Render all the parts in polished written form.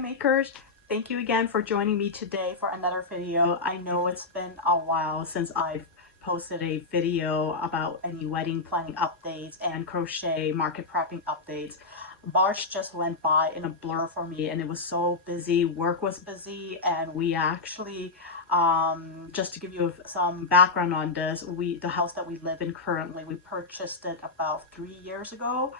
Heya makers, thank you again for joining me today for another video. I know it's been a while since I've posted a video about any wedding planning updates and crochet market prepping updates. March just went by in a blur for me and it was so busy, work was busy, and we actually just to give you some background on this, the house that we live in currently, we purchased it about 3 years ago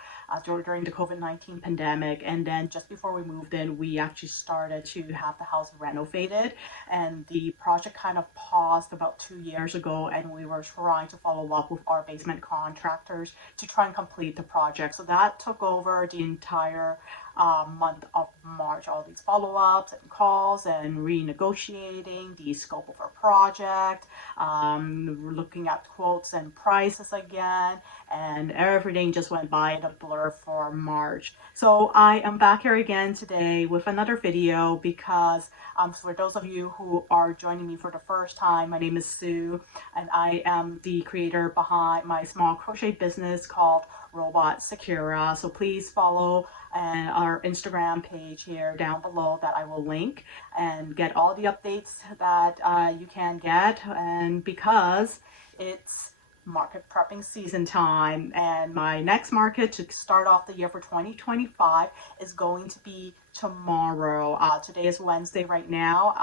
during the COVID-19 pandemic, and then just before we moved in, we actually started to have the house renovated, and the project kind of paused about 2 years ago, and we were trying to follow up with our basement contractors to try and complete the project. So that took over the entire month of March, all these follow-ups and calls and renegotiating the scope of our project, looking at quotes and prices again, and everything just went by in a blur for March. So I am back here again today with another video because for those of you who are joining me for the first time, my name is Sue and I am the creator behind my small crochet business called RobotSakura. So please follow our Instagram page here down below that I will link and get all the updates that you can get. And because it's market prepping season time, and my next market to start off the year for 2025 is going to be tomorrow. Today is Wednesday right now,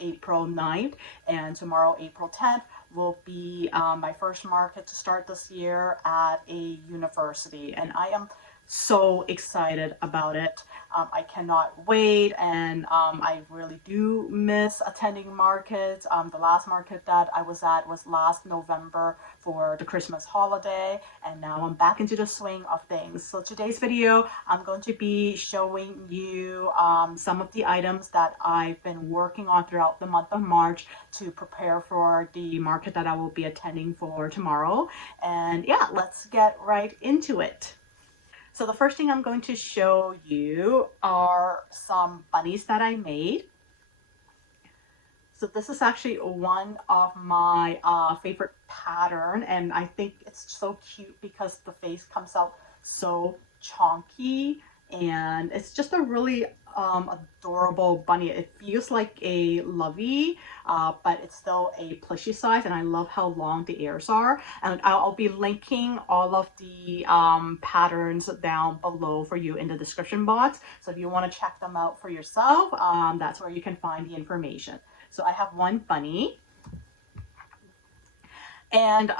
April 9th, and tomorrow, April 10th, will be my first market to start this year at a university, and I am so excited about it. I cannot wait, and I really do miss attending markets. The last market that I was at was last November for the Christmas holiday, and now I'm back into the swing of things. So today's video, I'm going to be showing you some of the items that I've been working on throughout the month of March to prepare for the market that I will be attending for tomorrow. And yeah, let's get right into it. So the first thing I'm going to show you are some bunnies that I made. So this is actually one of my favorite pattern, and I think it's so cute because the face comes out so chunky, and it's just a really adorable bunny. It feels like a lovey, but it's still a plushy size, and I love how long the ears are. And I'll be linking all of the patterns down below for you in the description box. So if you want to check them out for yourself, that's where you can find the information. So I have one bunny. And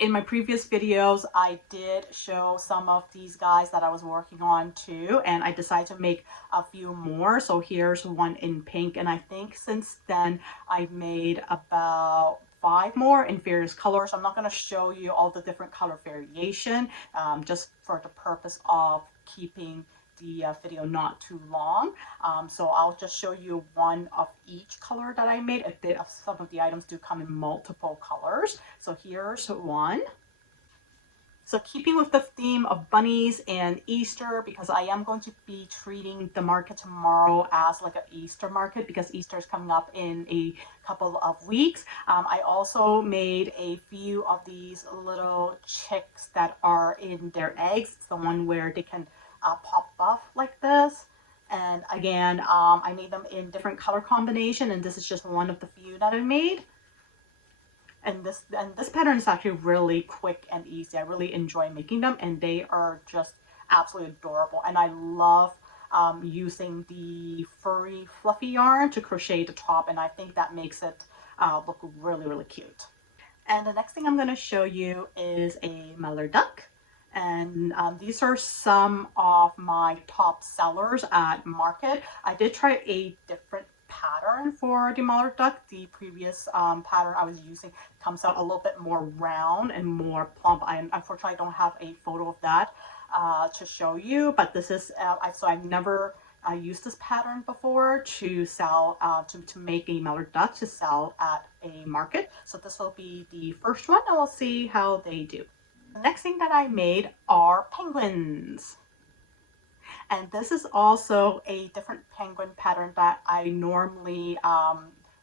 in my previous videos, I did show some of these guys that I was working on too, and I decided to make a few more. So here's one in pink, and I think since then I've made about 5 more in various colors. I'm not going to show you all the different color variation, just for the purpose of keeping the video not too long. So I'll just show you one of each color that I made. Some of the items do come in multiple colors. So here's one. So keeping with the theme of bunnies and Easter, because I am going to be treating the market tomorrow as like an Easter market because Easter is coming up in a couple of weeks. I also made a few of these little chicks that are in their eggs. It's the one where they can pop off like this, and again I made them in different color combination, and this is just one of the few that I made. And this pattern is actually really quick and easy. I really enjoy making them, and they are just absolutely adorable. And I love using the furry fluffy yarn to crochet the top, and I think that makes it look really, really cute. And the next thing I'm going to show you is a Mallard Duck. And these are some of my top sellers at market. I did try a different pattern for the Mallard Duck. The previous pattern I was using comes out a little bit more round and more plump. I unfortunately don't have a photo of that to show you, but this is, so I've never used this pattern before to sell, to make a Mallard Duck to sell at a market. So this will be the first one, and we'll see how they do. The next thing that I made are penguins. And this is also a different penguin pattern that I normally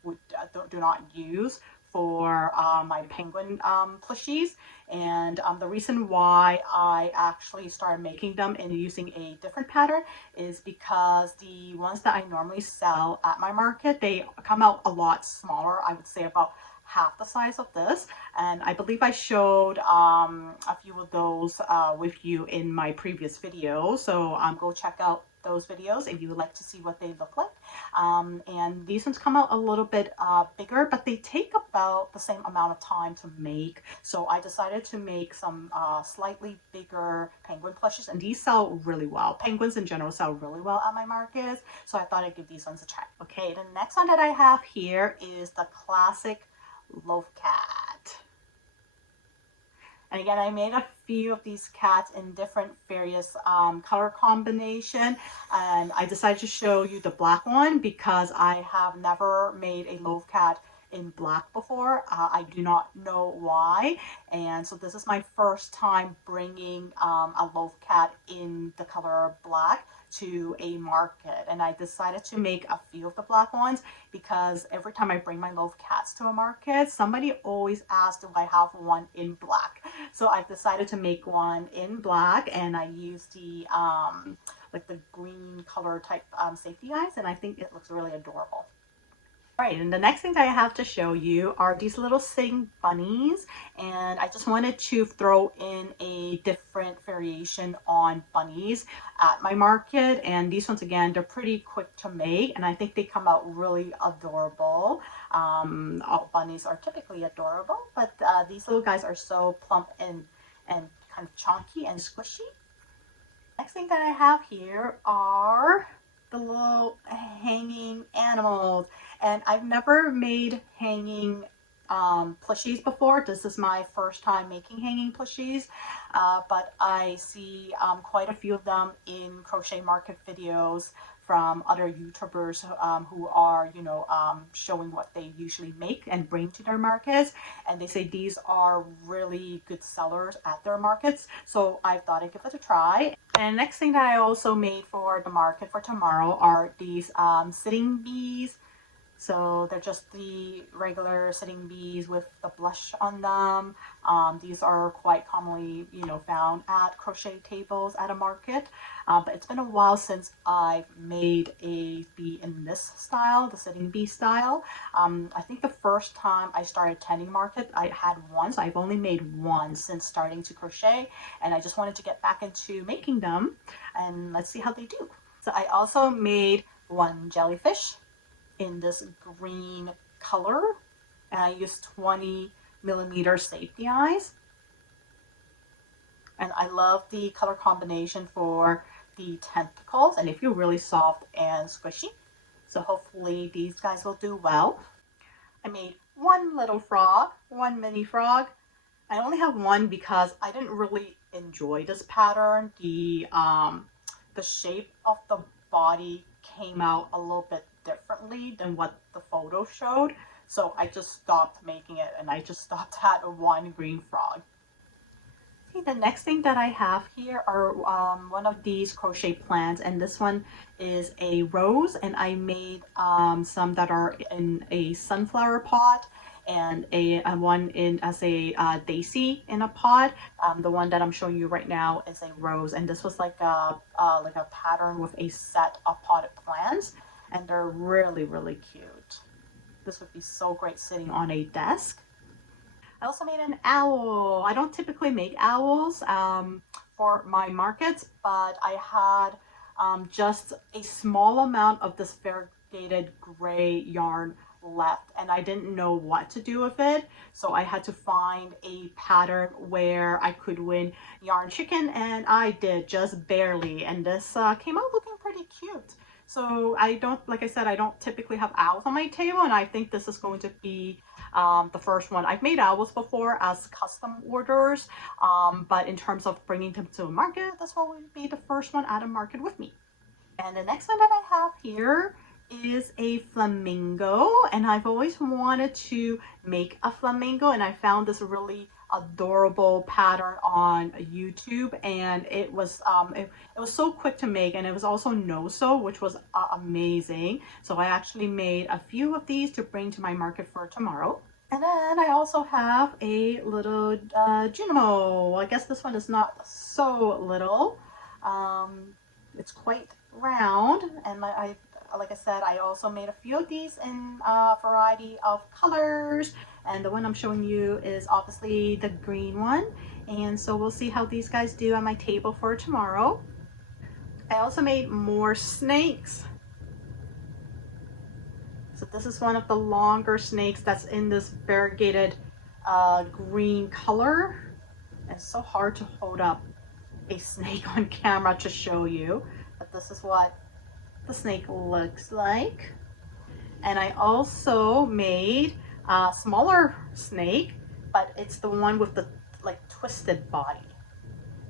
do not use for my penguin plushies. And the reason why I actually started making them and using a different pattern is because the ones that I normally sell at my market, they come out a lot smaller. I would say about half the size of this, and I believe I showed a few of those with you in my previous video, so go check out those videos if you would like to see what they look like. And these ones come out a little bit bigger, but they take about the same amount of time to make, so I decided to make some slightly bigger penguin plushies, and these sell really well. Penguins in general sell really well at my markets, so I thought I'd give these ones a try. Okay, the next one that I have here is the classic Loaf cat. And again, I made a few of these cats in different various color combination, and I decided to show you the black one because I have never made a Loaf cat in black before. I do not know why, and so this is my first time bringing a Loaf cat in the color black to a market, and I decided to make a few of the black ones because every time I bring my Loaf cats to a market, somebody always asks, do I have one in black? So I've decided to make one in black, and I use the like the green color type safety eyes, and I think it looks really adorable. Alright, and the next thing that I have to show you are these little sitting bunnies, and I just wanted to throw in a different variation on bunnies at my market. And these ones, again, they're pretty quick to make, and I think they come out really adorable. All bunnies are typically adorable, but these little guys are so plump and kind of chunky and squishy. Next thing that I have here are the little hanging animals, and I've never made hanging plushies before. This is my first time making hanging plushies, but I see quite a few of them in crochet market videos from other YouTubers who are, you know, showing what they usually make and bring to their markets, and they say these are really good sellers at their markets, so I thought I'd give it a try. And next thing that I also made for the market for tomorrow are these sitting bees. So they're just the regular sitting bees with the blush on them. These are quite commonly, you know, found at crochet tables at a market. But it's been a while since I've made a bee in this style, the sitting bee style. I think the first time I started tending market, I had one. So I've only made one since starting to crochet, and I just wanted to get back into making them, and let's see how they do. So I also made one jellyfish in this green color, and I used 20mm safety eyes, and I love the color combination for the tentacles, and they feel really soft and squishy, so hopefully these guys will do well. I made one little frog, one mini frog. I only have one because I didn't really enjoy this pattern. The shape of the body came out a little bit differently than what the photo showed, so I just stopped making it, and I just stopped at one green frog. Okay, the next thing that I have here are one of these crochet plants, and this one is a rose, and I made some that are in a sunflower pot and a one in as a daisy in a pot. The one that I'm showing you right now is a rose, and this was like a pattern with a set of potted plants, and they're really, really cute. This would be so great sitting on a desk. I also made an owl. I don't typically make owls for my markets, but I had just a small amount of this variegated gray yarn left, and I didn't know what to do with it, so I had to find a pattern where I could win yarn chicken, and I did, just barely, and this came out looking pretty cute. So I don't, like I said, I don't typically have owls on my table, and I think this is going to be the first one. I've made owls before as custom orders, but in terms of bringing them to a market, this will be the first one at a market with me. And the next one that I have here is a flamingo, and I've always wanted to make a flamingo, and I found this really adorable pattern on YouTube, and it was so quick to make, and it was also no-sew, which was amazing. So I actually made a few of these to bring to my market for tomorrow. And then I also have a little Junimo. I guess this one is not so little. It's quite round, and like I said, I also made a few of these in a variety of colors. And the one I'm showing you is obviously the green one. And so we'll see how these guys do on my table for tomorrow. I also made more snakes. So this is one of the longer snakes that's in this variegated green color. It's so hard to hold up a snake on camera to show you, but this is what the snake looks like. And I also made a smaller snake, but it's the one with the like twisted body.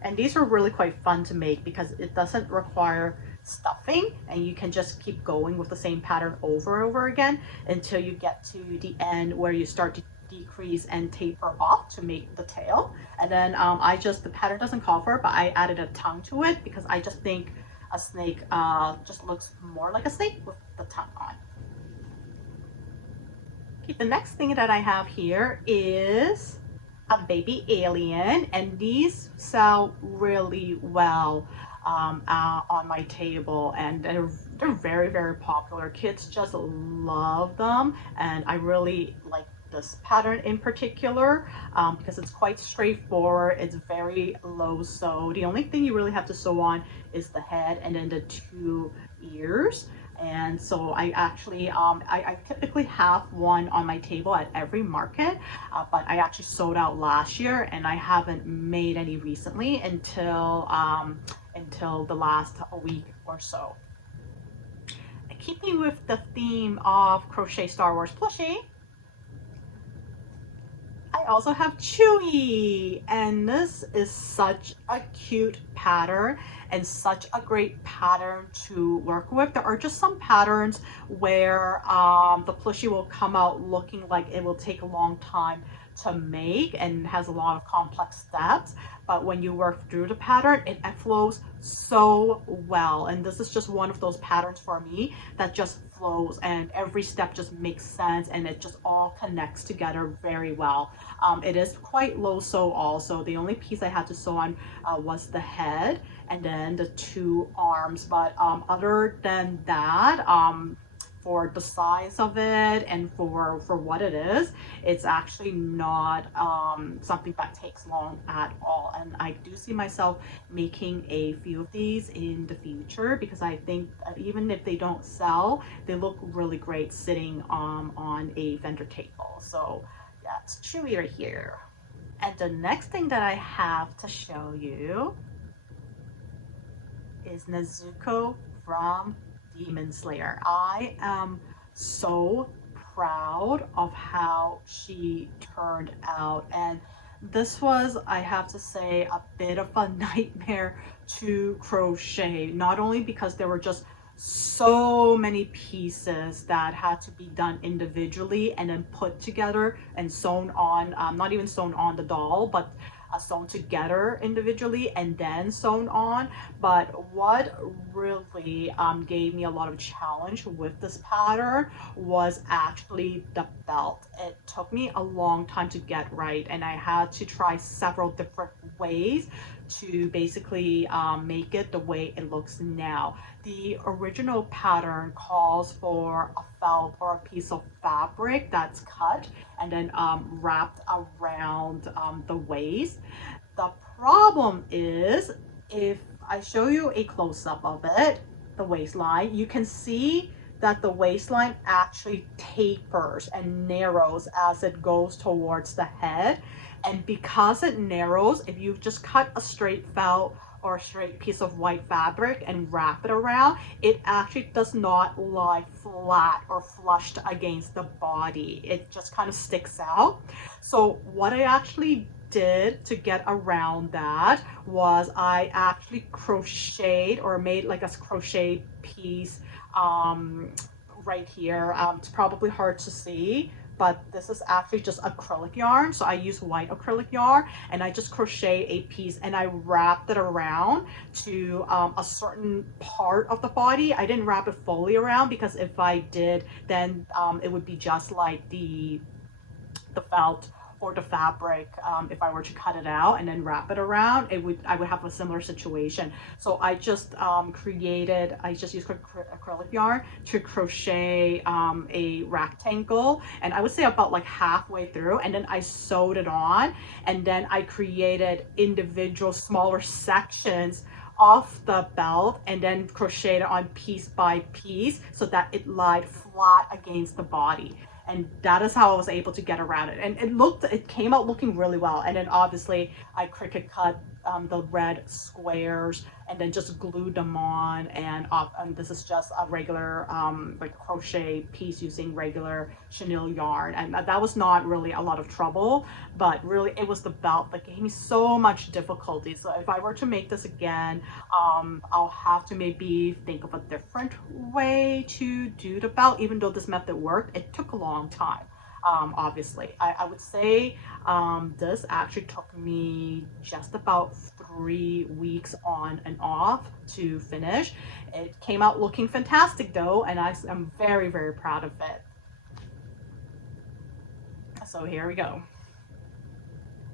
And these are really quite fun to make because it doesn't require stuffing, and you can just keep going with the same pattern over and over again until you get to the end where you start to decrease and taper off to make the tail. And then the pattern doesn't call for it, but I added a tongue to it because I just think a snake just looks more like a snake with the tongue on. Okay, the next thing that I have here is a baby alien, and these sell really well on my table, and they're very, very popular. Kids just love them, and I really like this pattern in particular because it's quite straightforward. It's very low sew. The only thing you really have to sew on is the head and then the two ears. And so I actually, I typically have one on my table at every market, but I actually sold out last year, and I haven't made any recently until the last week or so. And keeping with the theme of Crochet Star Wars plushie, I also have Chewy, and this is such a cute pattern and such a great pattern to work with. There are just some patterns where the plushie will come out looking like it will take a long time to make and has a lot of complex steps, but when you work through the pattern, it flows so well. And this is just one of those patterns for me that just flows, and every step just makes sense, and it just all connects together very well. It is quite low sew also. The only piece I had to sew on was the head and then the two arms, but other than that, for the size of it and for what it is, it's actually not something that takes long at all. And I do see myself making a few of these in the future because I think that even if they don't sell, they look really great sitting on a vendor table. So yeah, it's Chewy right here. And the next thing that I have to show you is Nezuko from Demon Slayer. I am so proud of how she turned out, and this was, I have to say, a bit of a nightmare to crochet, not only because there were just so many pieces that had to be done individually and then put together and sewn on, not even sewn on the doll, but sewn together individually and then sewn on. But what really gave me a lot of challenge with this pattern was actually the belt. It took me a long time to get right, and I had to try several different ways to basically make it the way it looks now. The original pattern calls for a felt or a piece of fabric that's cut and then wrapped around the waist. The problem is, if I show you a close-up of it, the waistline, you can see that the waistline actually tapers and narrows as it goes towards the head. And because it narrows, if you just cut a straight felt or a straight piece of white fabric and wrap it around, it actually does not lie flat or flushed against the body. It just kind of sticks out. So what I actually did to get around that was I actually crocheted or made like a crochet piece right here. It's probably hard to see, but this is actually just acrylic yarn. So I use white acrylic yarn, and I just crochet a piece and I wrapped it around to a certain part of the body. I didn't wrap it fully around because if I did, then it would be just like the the felt or the fabric, if I were to cut it out and then wrap it around, I would have a similar situation. So I just used acrylic yarn to crochet a rectangle, and I would say about like halfway through, and then I sewed it on, and then I created individual smaller sections off the belt and then crocheted it on piece by piece so that it lied flat against the body. And that is how I was able to get around it. And it came out looking really well. And then obviously I Cricut cut the red squares and then just glued them on. And this is just a regular like crochet piece using regular chenille yarn. And that was not really a lot of trouble, but really it was the belt that gave me so much difficulty. So if I were to make this again, I'll have to maybe think of a different way to do the belt. Even though this method worked, it took a long time. Obviously, I would say this actually took me just about 3 weeks on and off to finish. It came out looking fantastic though, and I'm very, very proud of it. So here we go.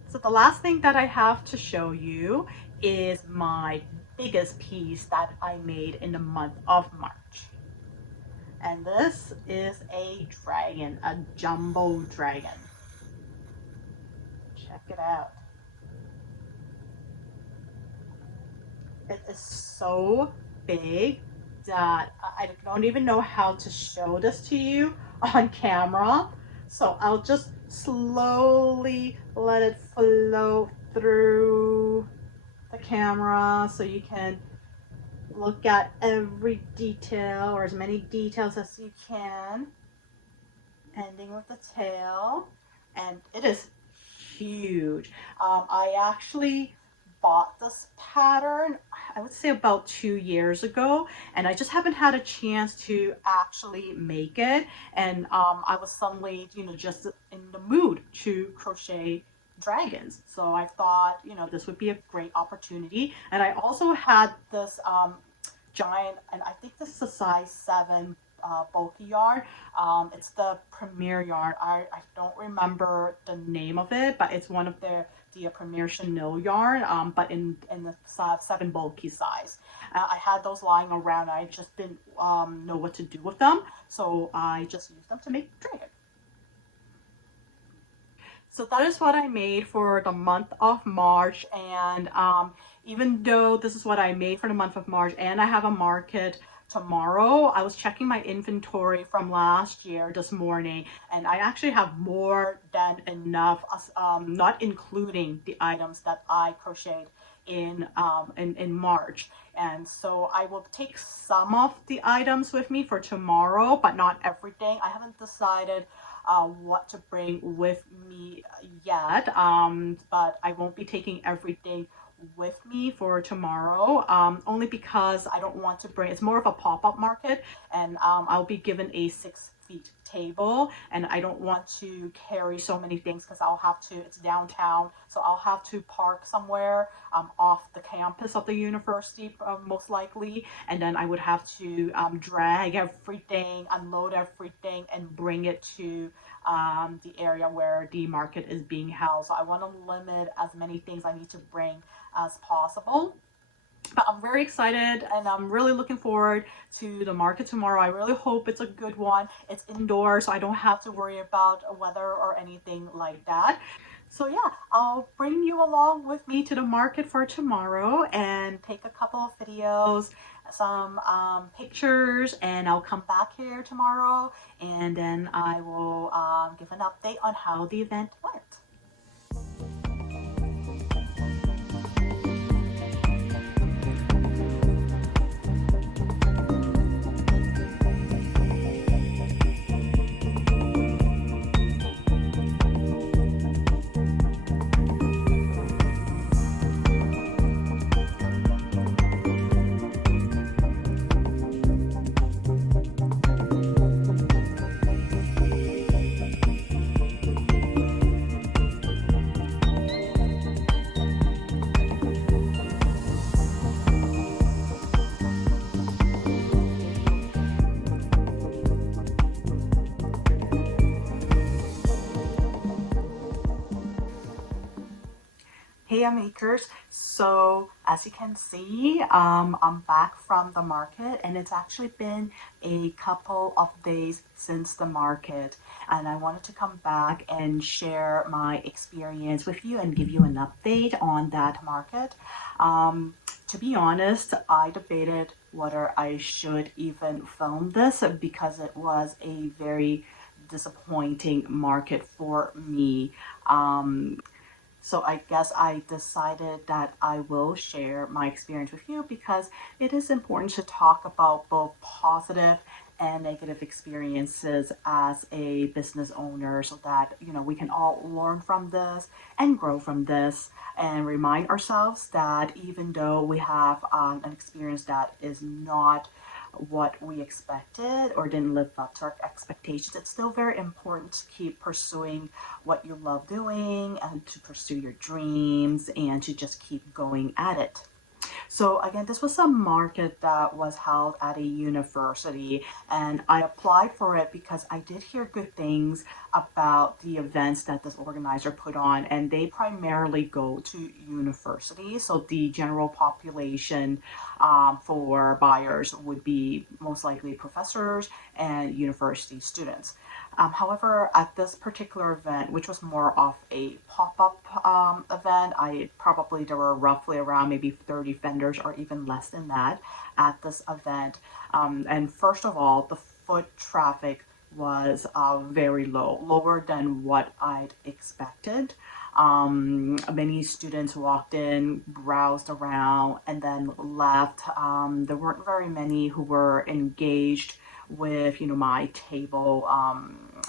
So the last thing that I have to show you is my biggest piece that I made in the month of March. And this is a dragon, a jumbo dragon. Check it out. It is so big that I don't even know how to show this to you on camera. So I'll just slowly let it flow through the camera so you can look at every detail, or as many details as you can, ending with the tail. And it is huge. I actually bought this pattern, I would say about 2 years ago, and I just haven't had a chance to actually make it. And I was suddenly, just in the mood to crochet dragons. So I thought, this would be a great opportunity. And I also had this giant, and I think this is a size 7 bulky yarn. It's the Premier yarn. I don't remember the name of it, but it's one of the Premier chenille yarn, but in the size 7 bulky size. I had those lying around. I just didn't know what to do with them, so I just used them to make dragon. So that is what I made for the month of March, and even though this is what I made for the month of March and I have a market tomorrow, I was checking my inventory from last year this morning, and I actually have more than enough, not including the items that I crocheted in March. And so I will take some of the items with me for tomorrow, but not everything. I haven't decided what to bring with me yet, but I won't be taking everything with me for tomorrow, only because I don't want to bring, it's more of a pop-up market, and I'll be given a 6-feet table, and I don't want to carry so many things because I'll have to, it's downtown, so I'll have to park somewhere off the campus of the university, most likely, and then I would have to drag everything, unload everything, and bring it to the area where the market is being held. So I want to limit as many things I need to bring as possible. But I'm very excited, and I'm really looking forward to the market tomorrow. I really hope it's a good one. It's indoors, so I don't have to worry about weather or anything like that. So yeah, I'll bring you along with me to the market for tomorrow and take a couple of videos, some pictures, and I'll come back here tomorrow, and then I will give an update on how the event went. Heya makers. So as you can see, I'm back from the market, and it's actually been a couple of days since the market, and I wanted to come back and share my experience with you and give you an update on that market. To be honest, I debated whether I should even film this because it was a very disappointing market for me. So I guess I decided that I will share my experience with you because it is important to talk about both positive and negative experiences as a business owner so that, you know, we can all learn from this and grow from this and remind ourselves that even though we have an experience that is not what we expected or didn't live up to our expectations, it's still very important to keep pursuing what you love doing and to pursue your dreams and to just keep going at it. So again, this was a market that was held at a university, and I applied for it because I did hear good things about the events that this organizer put on, and they primarily go to universities. So the general population for buyers would be most likely professors and university students. However, at this particular event, which was more of a pop-up event, there were roughly around maybe 30 vendors or even less than that at this event. And first of all, the foot traffic was very low, lower than what I'd expected. Many students walked in, browsed around, and then left. There weren't very many who were engaged with, you know, my table,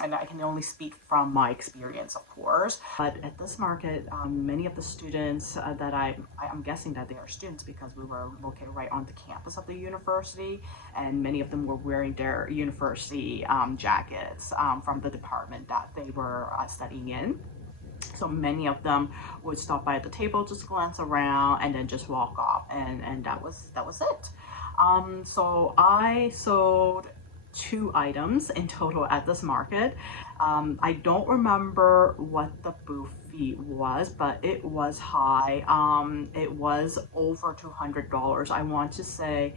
and I can only speak from my experience, of course. But at this market, many of the students that I'm guessing that they are students because we were located right on the campus of the university, and many of them were wearing their university jackets from the department that they were studying in. So many of them would stop by at the table, just glance around, and then just walk off, and that was it. So I sold 2 items in total at this market. I don't remember what the booth fee was, but it was high. It was over $200. I want to say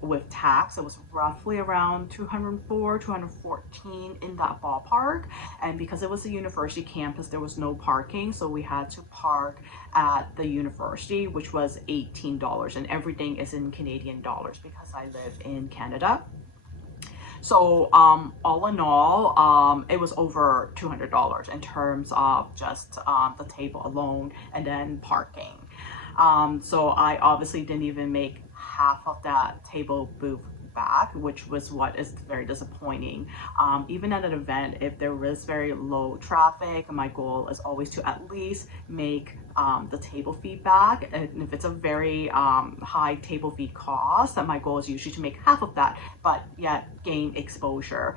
with tax, it was roughly around 204, 214 in that ballpark. And because it was a university campus, there was no parking, so we had to park at the university, which was $18, and everything is in Canadian dollars because I live in Canada. So all in all, it was over $200 in terms of just the table alone and then parking. So I obviously didn't even make half of that table booth back, which was what is very disappointing. Even at an event, if there was very low traffic, my goal is always to at least make the table fee back. And if it's a very high table fee cost, then my goal is usually to make half of that, but yet gain exposure.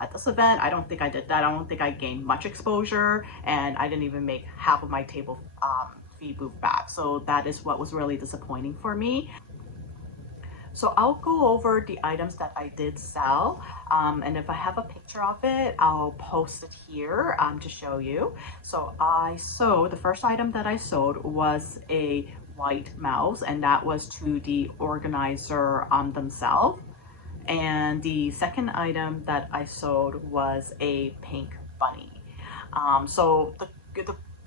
At this event, I don't think I did that. I don't think I gained much exposure, and I didn't even make half of my table fee booth back. So that is what was really disappointing for me. So I'll go over the items that I did sell, and if I have a picture of it, I'll post it here to show you. So the first item that I sold was a white mouse, and that was to the organizer themselves. And the second item that I sold was a pink bunny. So the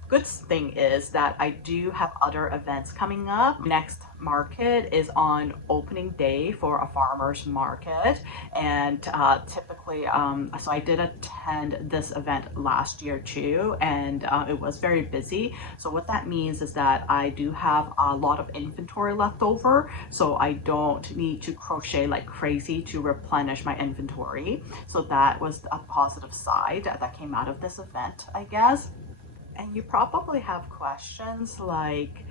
good thing is that I do have other events coming up. Next market is on opening day for a farmer's market, and typically so I did attend this event last year too, and it was very busy. So what that means is that I do have a lot of inventory left over, so I don't need to crochet like crazy to replenish my inventory. So that was a positive side that came out of this event, I guess. And you probably have questions like,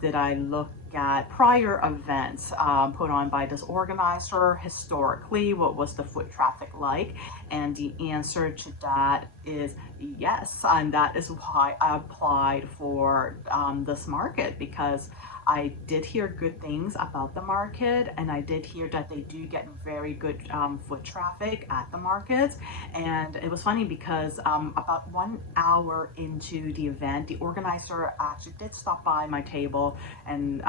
did I look at prior events put on by this organizer historically? What was the foot traffic like? And the answer to that is yes. And that is why I applied for this market, because I did hear good things about the market, and I did hear that they do get very good foot traffic at the markets. And it was funny because about 1 hour into the event, the organizer actually did stop by my table and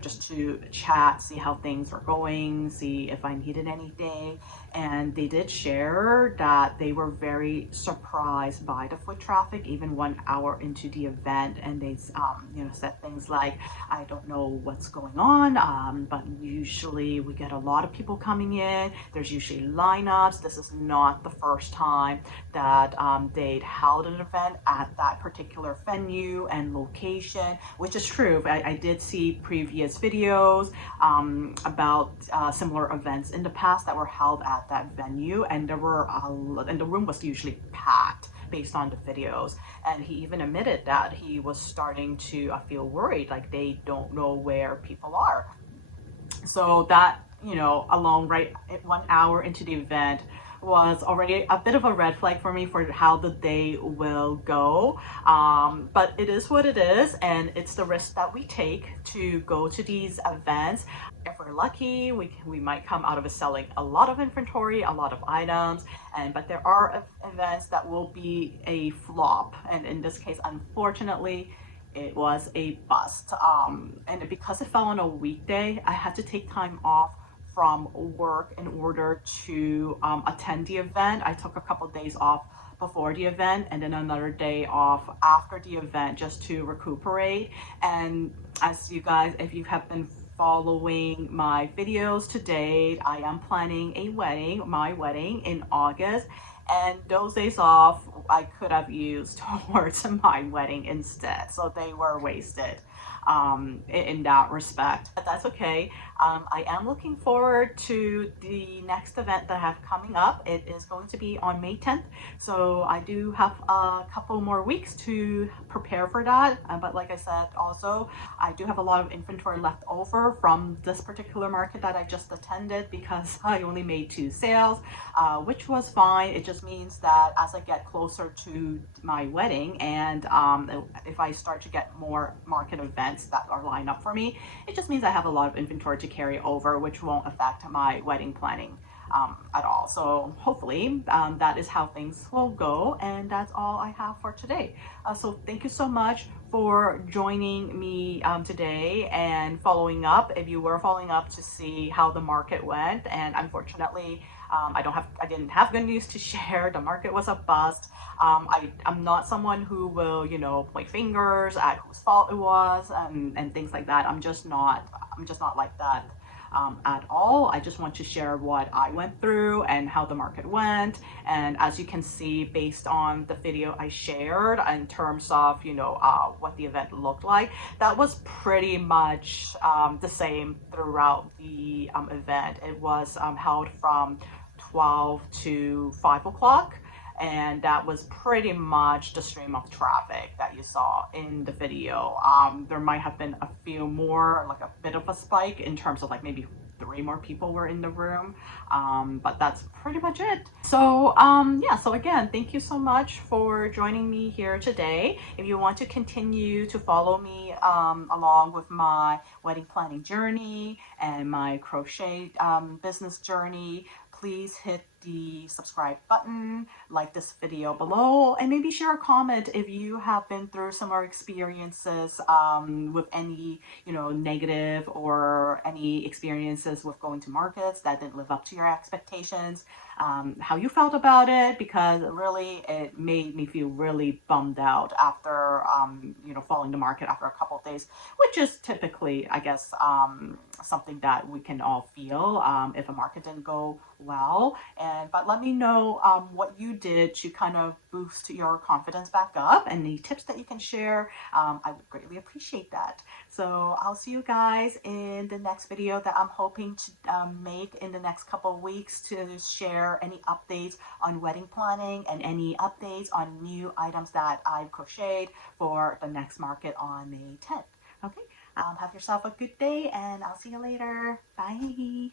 just to chat, see how things were going, see if I needed anything. And they did share that they were very surprised by the foot traffic even 1 hour into the event. And they said things like, I don't know what's going on, but usually we get a lot of people coming in. There's usually lineups. This is not the first time that they'd held an event at that particular venue and location, which is true. I did see previous videos about similar events in the past that were held at that venue, and and the room was usually packed based on the videos. And he even admitted that he was starting to feel worried, like they don't know where people are. So that, alone, right, 1 hour into the event was already a bit of a red flag for me for how the day will go. But it is what it is, and it's the risk that we take to go to these events. If we're lucky, we might come out of it selling a lot of inventory, a lot of items, but there are events that will be a flop. And in this case, unfortunately, it was a bust. And because it fell on a weekday, I had to take time off from work in order to attend the event. I took a couple days off before the event and then another day off after the event just to recuperate. And as you guys, if you have been following my videos to date, I am planning a wedding, my wedding in August. And those days off I could have used towards my wedding instead. So they were wasted in that respect. But that's okay. I am looking forward to the next event that I have coming up. It is going to be on May 10th. So I do have a couple more weeks to prepare for that. But like I said, also, I do have a lot of inventory left over from this particular market that I just attended because I only made 2 sales, which was fine. It just means that as I get closer to my wedding and if I start to get more market events that are lined up for me, it just means I have a lot of inventory to carry over, which won't affect my wedding planning at all. So hopefully that is how things will go, and that's all I have for today. So thank you so much for joining me today and following up, if you were following up to see how the market went. And unfortunately, I didn't have good news to share. The market was a bust. I'm not someone who will, point fingers at whose fault it was and things like that. I'm just not like that at all. I just want to share what I went through and how the market went. And as you can see, based on the video I shared in terms of, what the event looked like, that was pretty much the same throughout the event. It was held from 12 to 5 o'clock. And that was pretty much the stream of traffic that you saw in the video. There might have been a few more, like a bit of a spike in terms of like maybe 3 more people were in the room, but that's pretty much it. So yeah, so again, thank you so much for joining me here today. If you want to continue to follow me along with my wedding planning journey and my crochet business journey, please hit the subscribe button, like this video below, and maybe share a comment if you have been through similar experiences with any, negative or any experiences with going to markets that didn't live up to your expectations. How you felt about it, because really it made me feel really bummed out after following the market after a couple of days, which is typically, I guess, something that we can all feel if a market didn't go well. But let me know what you did to kind of boost your confidence back up, and any tips that you can share. I would greatly appreciate that. So I'll see you guys in the next video that I'm hoping to make in the next couple of weeks to share any updates on wedding planning and any updates on new items that I've crocheted for the next market on May 10th. Okay, have yourself a good day, and I'll see you later. Bye.